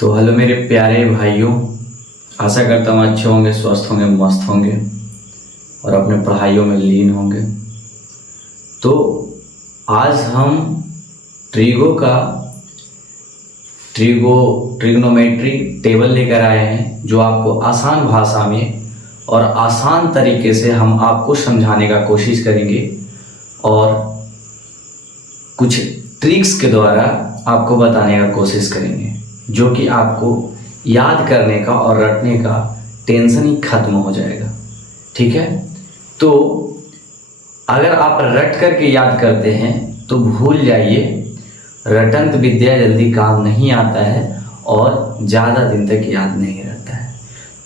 तो हेलो मेरे प्यारे भाइयों, आशा करता हूँ अच्छे होंगे, स्वस्थ होंगे, मस्त होंगे और अपने पढ़ाइयों में लीन होंगे। तो आज हम ट्रिग्नोमेट्री टेबल लेकर आए हैं, जो आपको आसान भाषा में और आसान तरीके से हम आपको समझाने का कोशिश करेंगे और कुछ ट्रिक्स के द्वारा आपको बताने का कोशिश करेंगे, जो कि आपको याद करने का और रटने का टेंशन ही खत्म हो जाएगा। ठीक है, तो अगर आप रट करके याद करते हैं तो भूल जाइए, रटंत विद्या जल्दी काम नहीं आता है और ज़्यादा दिन तक याद नहीं रहता है।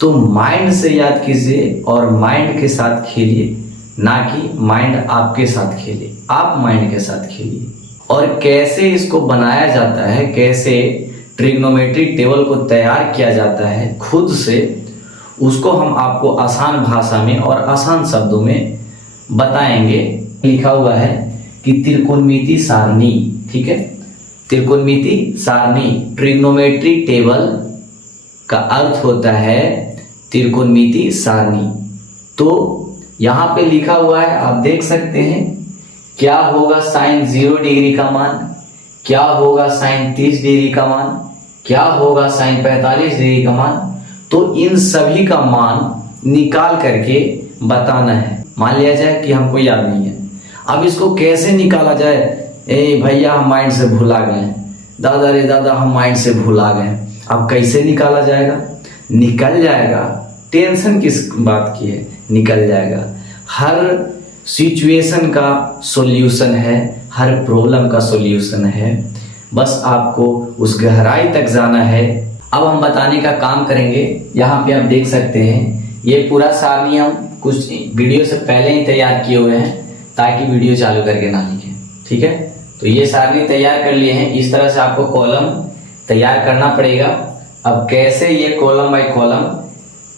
तो माइंड से याद कीजिए और माइंड के साथ खेलिए, ना कि माइंड आपके साथ खेले। आप माइंड के साथ खेलिए। और कैसे इसको बनाया जाता है, कैसे ट्रिग्नोमेट्री टेबल को तैयार किया जाता है खुद से, उसको हम आपको आसान भाषा में और आसान शब्दों में बताएंगे। लिखा हुआ है कि त्रिकोणमिति सारणी, ठीक है, त्रिकोणमिति सारणी, ट्रिग्नोमेट्री टेबल का अर्थ होता है त्रिकोणमिति सारणी। तो यहाँ पे लिखा हुआ है, आप देख सकते हैं, क्या होगा साइन 0 डिग्री का मान, क्या होगा साइन 30 डिग्री का मान, क्या होगा साइन 45 डिग्री का मान। तो इन सभी का मान निकाल करके बताना है। मान लिया जाए कि हमको याद नहीं है, अब इसको कैसे निकाला जाए। ए भैया, हम माइंड से भुला गए, दादा रे दादा, हम माइंड से भुला गए। अब कैसे निकाला जाएगा? निकल जाएगा, टेंशन किस बात की है, निकल जाएगा। हर सिचुएशन का सॉल्यूशन है, हर प्रॉब्लम का सॉल्यूशन है, बस आपको उस गहराई तक जाना है। अब हम बताने का काम करेंगे। यहाँ पे आप देख सकते हैं, ये पूरा सारणी हम कुछ वीडियो से पहले ही तैयार किए हुए हैं, ताकि वीडियो चालू करके ना लिखें। ठीक है, तो ये सारणी तैयार कर लिए हैं। इस तरह से आपको कॉलम तैयार करना पड़ेगा। अब कैसे ये कॉलम बाय कॉलम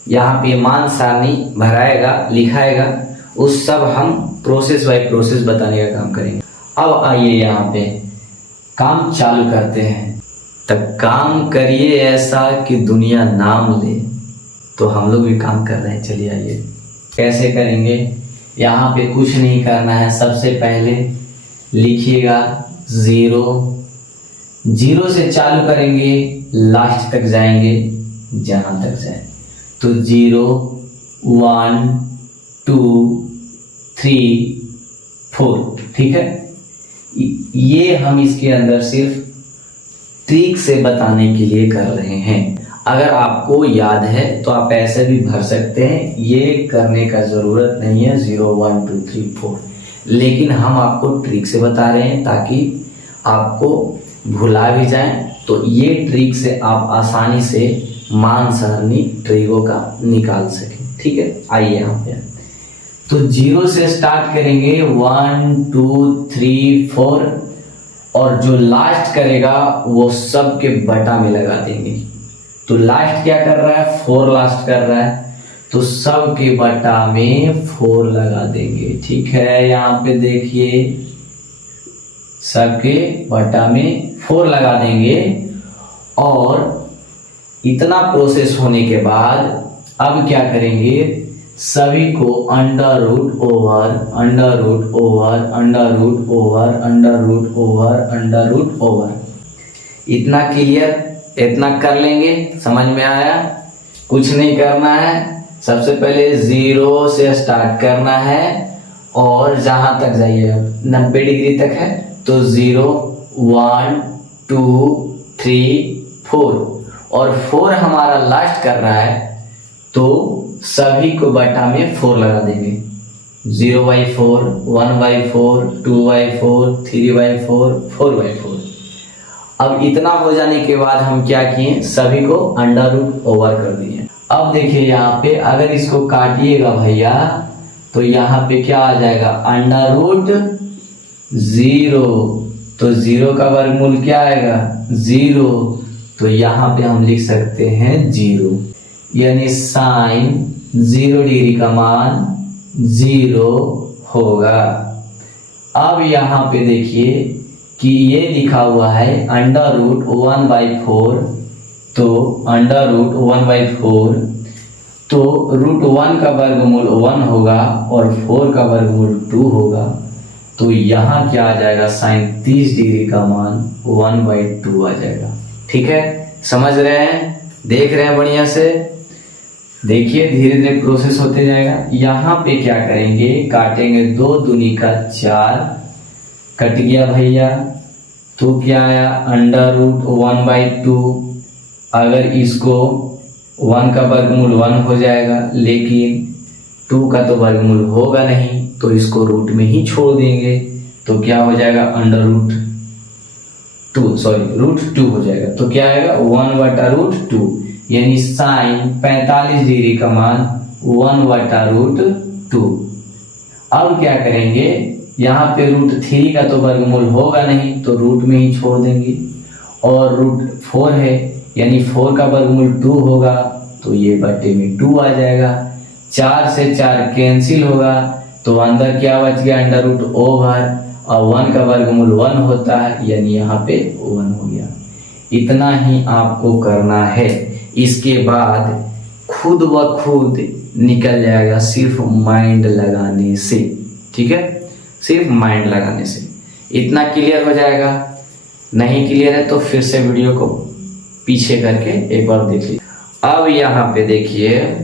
यहाँ पे मान सारणी भराएगा, लिखाएगा, उस सब हम प्रोसेस बाय प्रोसेस बताने का काम करेंगे। अब आइए यहाँ पे काम चालू करते हैं। तब काम करिए ऐसा कि दुनिया नाम ले। तो हम लोग भी काम कर रहे हैं, चलिए आइए। कैसे करेंगे? यहाँ पे कुछ नहीं करना है। सबसे पहले लिखिएगा 0 से चालू करेंगे, लास्ट तक जाएंगे जहां तक जाए। तो 0 1 2 3 4, ठीक है। ये हम इसके अंदर सिर्फ ट्रिक से बताने के लिए कर रहे हैं। अगर आपको याद है तो आप ऐसे भी भर सकते हैं, ये करने का जरूरत नहीं है 0 1 2 3 4। लेकिन हम आपको ट्रिक से बता रहे हैं ताकि आपको भुला भी जाए। तो ये ट्रिक से आप आसानी से मान सारणी ट्रिगो का निकाल सकें। ठीक है, आइए यहाँ पे। तो 0 से स्टार्ट करेंगे, 1 2 3 4, और जो लास्ट करेगा वो सब के बटा में लगा देंगे। तो लास्ट क्या कर रहा है? 4 लास्ट कर रहा है, तो सब के बटा में 4 लगा देंगे। ठीक है, यहाँ पे देखिए, सबके बटा में 4 लगा देंगे। और इतना प्रोसेस होने के बाद अब क्या करेंगे? सभी को under root over under root over under root over under root over under root over, इतना क्लियर, इतना कर लेंगे। समझ में आया? कुछ नहीं करना है। सबसे पहले 0 से स्टार्ट करना है और जहां तक जाइए, 90 डिग्री तक है, तो 0 1 2 3 4, और 4 हमारा लास्ट कर रहा है, तो सभी को बटा में 4 लगा देंगे। 0/4 1/4 2/4 3/4 4/4। अब इतना हो जाने के बाद हम क्या किए? सभी को अंडर रूट ओवर कर दिए। अब देखिए यहाँ पे, अगर इसको काटिएगा भैया, तो यहाँ पे क्या आ जाएगा? Under root 0। तो 0 का वर्गमूल क्या आएगा? 0। तो यहाँ पे हम लिख सकते हैं 0, यानी साइन 0 डिग्री का मान 0 होगा। अब यहाँ पे देखिए कि ये लिखा हुआ है अंडर रूट 1/4, तो अंडर रूट 1/4, तो रूट 1 का वर्गमूल 1 होगा और 4 का वर्गमूल 2 होगा। तो यहाँ क्या आ जाएगा, साइन 30 डिग्री का मान 1/2 आ जाएगा। ठीक है, समझ रहे हैं, देख रहे हैं बढ़िया से। देखिए धीरे धीरे प्रोसेस होते जाएगा। यहाँ पे क्या करेंगे, काटेंगे 2 दूनी का 4, कट गया भैया। तो क्या आया, अंडर रूट 1/2। अगर इसको 1 का वर्गमूल 1 हो जाएगा, लेकिन 2 का तो वर्गमूल होगा नहीं, तो इसको रूट में ही छोड़ देंगे। तो क्या हो जाएगा, अंडर रूट 2 हो जाएगा। तो क्या आएगा, 1/√2, यानी साइन 45 डिग्री का मान 1/√2। अब क्या करेंगे, यहाँ पे √3 का तो वर्गमूल होगा नहीं, तो रूट में ही छोड़ देंगे। और √4 है, यानी 4 का वर्गमूल 2 होगा, तो ये बटे में 2 आ जाएगा। 4 से 4 कैंसिल होगा, तो अंदर क्या बच गया, अंडर रूट ओवर, और 1 का वर्गमूल 1 होता है, यानी यहाँ पे 1 हो गया। इतना ही आपको करना है। इसके बाद खुद व खुद निकल जाएगा, सिर्फ माइंड लगाने से। ठीक है, सिर्फ माइंड लगाने से इतना क्लियर हो जाएगा। नहीं क्लियर है तो फिर से वीडियो को पीछे करके एक बार देख लीजिए। अब यहाँ पे देखिए,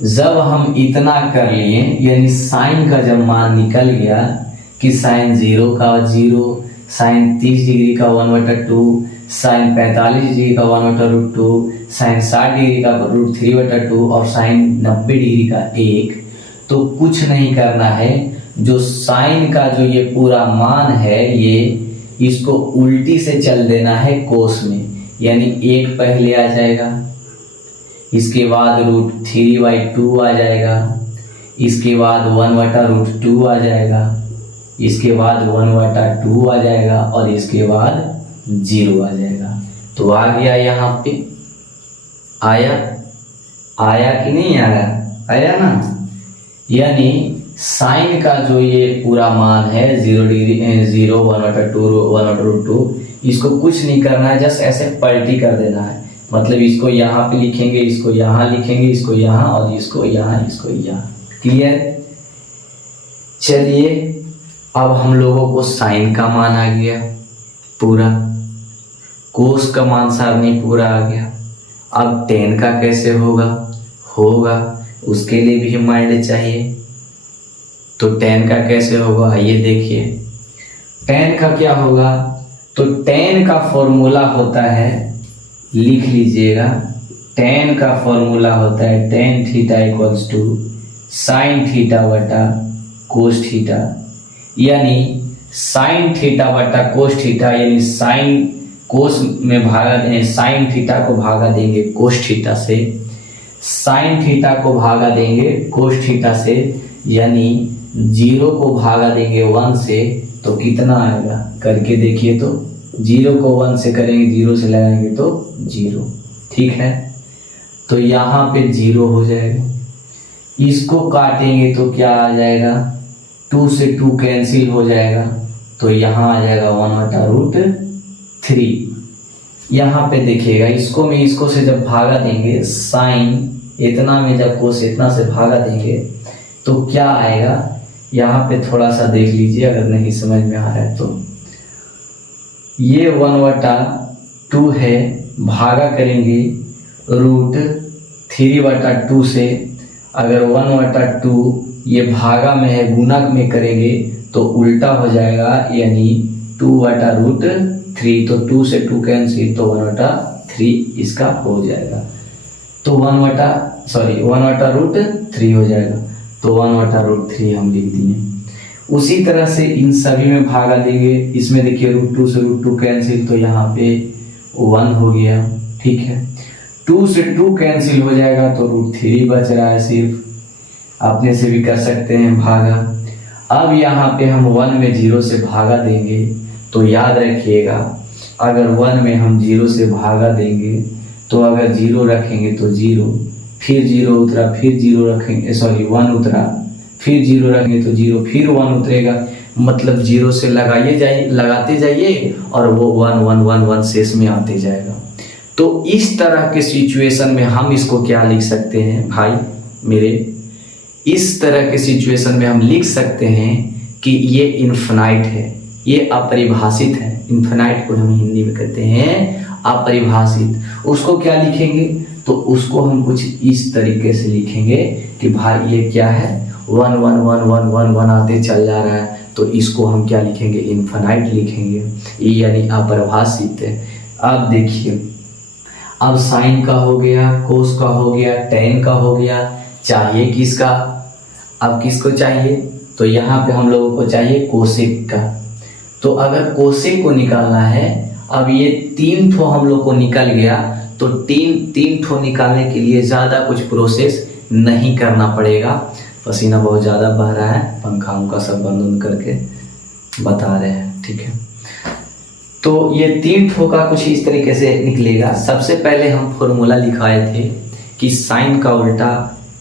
जब हम इतना कर लिए, यानी साइन का जब मान निकल गया कि साइन 0 का 0, साइन 30 डिग्री का 1/2, साइन 45 डिग्री का 1/√2, साइन 60 डिग्री का √3/2 और साइन 90 डिग्री का 1, तो कुछ नहीं करना है। जो साइन का जो ये पूरा मान है, ये इसको उल्टी से चल देना है कोस में, यानी 1 पहले आ जाएगा, इसके बाद √3/2 आ जाएगा, इसके बाद 1/√2 आ जाएगा, इसके बाद 1/2 आ जाएगा, और इसके बाद 0 आ जाएगा। तो आ गया, यहाँ पे आया कि नहीं आया ना। यानी साइन का जो ये पूरा मान है 0 डिग्री 0 1/2, इसको कुछ नहीं करना है, जस्ट ऐसे पलटी कर देना है। मतलब इसको यहाँ पे लिखेंगे, इसको यहाँ लिखेंगे, इसको यहाँ, और इसको यहाँ, इसको यहाँ। क्लियर। चलिए, अब हम लोगों को साइन का मान आ गया पूरा, कोस का मान सारनी पूरा आ गया। अब टेन का कैसे होगा उसके लिए भी माइंड चाहिए। तो टेन का कैसे होगा, आइए देखिए। टेन का क्या होगा, तो टेन का फॉर्मूला होता है, लिख लीजिएगा, टेन का फॉर्मूला होता है tan theta equals to sine theta बटा कोस थीटा, यानी साइन थीटा बटा कोस थीटा, यानी साइन कोस में भागा देंगे, साइन थीटा को भागा देंगे कोस थीटा से, साइन थीटा को भागा देंगे कोस थीटा से, यानी 0 को भागा देंगे 1 से, तो कितना आएगा करके देखिए। तो 0 को 1 से करेंगे, 0 से लगाएंगे तो 0। ठीक है, तो यहाँ पे 0 हो जाएगा। इसको काटेंगे तो क्या आ जाएगा, 2 से 2 कैंसिल हो जाएगा, तो यहाँ आ जाएगा 1/√3। यहाँ पे देखिएगा, इसको से जब भागा देंगे, साइन इतना में जब कोस इतना से भागा देंगे, तो क्या आएगा, यहाँ पे थोड़ा सा देख लीजिए अगर नहीं समझ में आ रहा है तो। ये 1/2 है, भागा करेंगे √3/2 से। अगर 1/2 ये भागा में है, गुणक में करेंगे तो उल्टा हो जाएगा, यानी 2/√3। तो 2 से 2 कैंसिल, तो 1/3 इसका हो जाएगा। तो 1/√3 हो जाएगा, तो 1/√3 हम लिख दिए। उसी तरह से इन सभी में भागा देंगे, इसमें देखिए √2 से √2 कैंसिल, तो यहाँ पे 1 हो गया। ठीक है, 2 से 2 कैंसिल हो जाएगा, तो √3 बच रहा है सिर्फ। अपने से भी कर सकते हैं भागा। अब यहाँ पे हम 1 में 0 से भागा देंगे, तो याद रखिएगा, अगर 1 में हम 0 से भागा देंगे, तो अगर 0 रखेंगे तो 0, फिर 0 उतरा, फिर 0 रखेंगे, 1 उतरा, फिर 0 रखेंगे तो 0, फिर 1 उतरेगा। मतलब 0 से लगाते जाइए और वो 1 1 1 1 शेष में आते जाएगा। तो इस तरह के सिचुएशन में हम इसको क्या लिख सकते हैं भाई मेरे, इस तरह के सिचुएशन में हम लिख सकते हैं कि ये इन्फिनाइट है, ये अपरिभाषित है। इन्फिनाइट को हम हिंदी में कहते हैं अपरिभाषित। उसको क्या लिखेंगे, तो उसको हम कुछ इस तरीके से लिखेंगे कि भाई ये क्या है, 1 1 1 1 1 1 आते चल जा रहा है, तो इसको हम क्या लिखेंगे, इन्फिनाइट लिखेंगे, ये यानी अपरिभाषित है। अब देखिए, अब साइन का हो गया, कोस का हो गया, टेन का हो गया, चाहिए किसका, अब किसको चाहिए, तो यहाँ पे हम लोगों को चाहिए कोसेक का। तो अगर कोसेक को निकालना है, अब ये 3 ठो हम लोग को निकल गया, तो तीन ठो निकालने के लिए ज़्यादा कुछ प्रोसेस नहीं करना पड़ेगा। पसीना बहुत ज़्यादा बह रहा है, पंखा का सब बंद करके बता रहे हैं, ठीक है। तो ये 3 ठो का कुछ इस तरीके से निकलेगा। सबसे पहले हम फॉर्मूला लिखाए थे कि साइन का उल्टा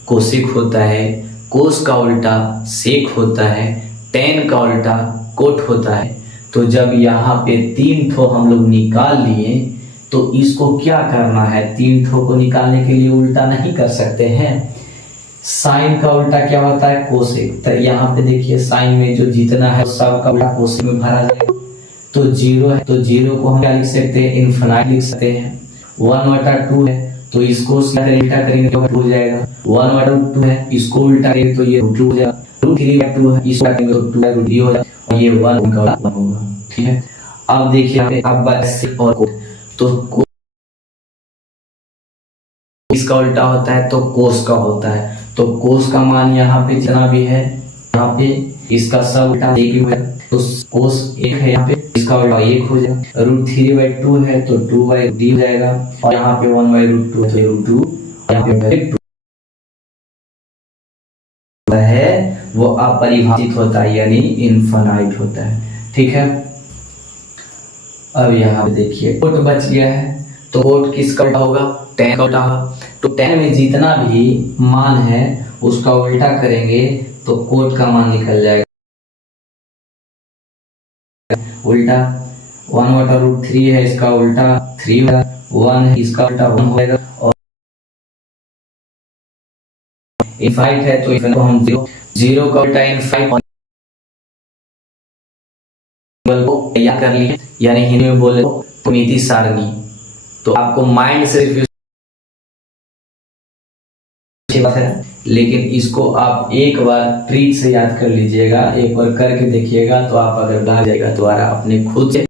कोसेक होता है, कोस का उल्टा सेक होता है, टेन का उल्टा कोट होता है। तो जब यहाँ पे 3 ठो हम लोग निकाल लिए, तो इसको क्या करना है, 3 ठो को निकालने के लिए उल्टा नहीं कर सकते हैं। साइन का उल्टा क्या होता है, कोसेक। तो यहाँ पे देखिए साइन में जो जितना है सब का उल्टा कोसेक में भरा जाएगा। तो 0 है, तो 0 को हम क्या लिख सकते हैं, इन्फिनाइट लिख सकते हैं। 1/2 है, तो इसको उल्टा करेंगे तो 2 हो जाएगा। 1/2 है, इसको उल्टा करेंगे तो ये √2 हो जाएगा। √3/2 है, इसको करेंगे तो 2/√3 हो जाएगा, ये 1 का होगा, ठीक है। अब देखिए, अब बस और तो इसका उल्टा होता है तो कोस का होता है। तो कोस का मान यहाँ पे जितना भी है, यहाँ पे इसका सब उल्टा 1 ही हो जाएगा, तो कोस 1 है, यहाँ पे इसका उल्टा 1 हो जाएगा। √3/2 है तो 2/3 हो जाएगा, और यहाँ पे 1/√2 है तो √2, यहाँ पे 2 है, वो अपरिभाषित होता है, यानी इनफाइनाइट होता है, ठीक है। अब यहाँ पे देखिए कोट बच गया है, तो कोट किसका उल्टा होगा, टेन का उल्टा होगा। तो टेन में जितना भी मान है उसका उल्टा करेंगे तो कोट का मान निकल जाएगा उल्टा। 1/√3 है, इसका उल्टा 3 होगा, 1 है, इसका उल्टा 1 होगा, और इनफाइनाइट है तो इसको हम 0 का उल्टा इनफाइनाइट को तैयार कर लिए, यानी हिंदी में बोले तो त्रिमितीय सारणी। तो आपको माइंड से बात है, लेकिन इसको आप एक बार ट्रिक से याद कर लीजिएगा, एक बार करके देखिएगा, तो आप अगर भूल जाएगा दोबारा अपने खुद से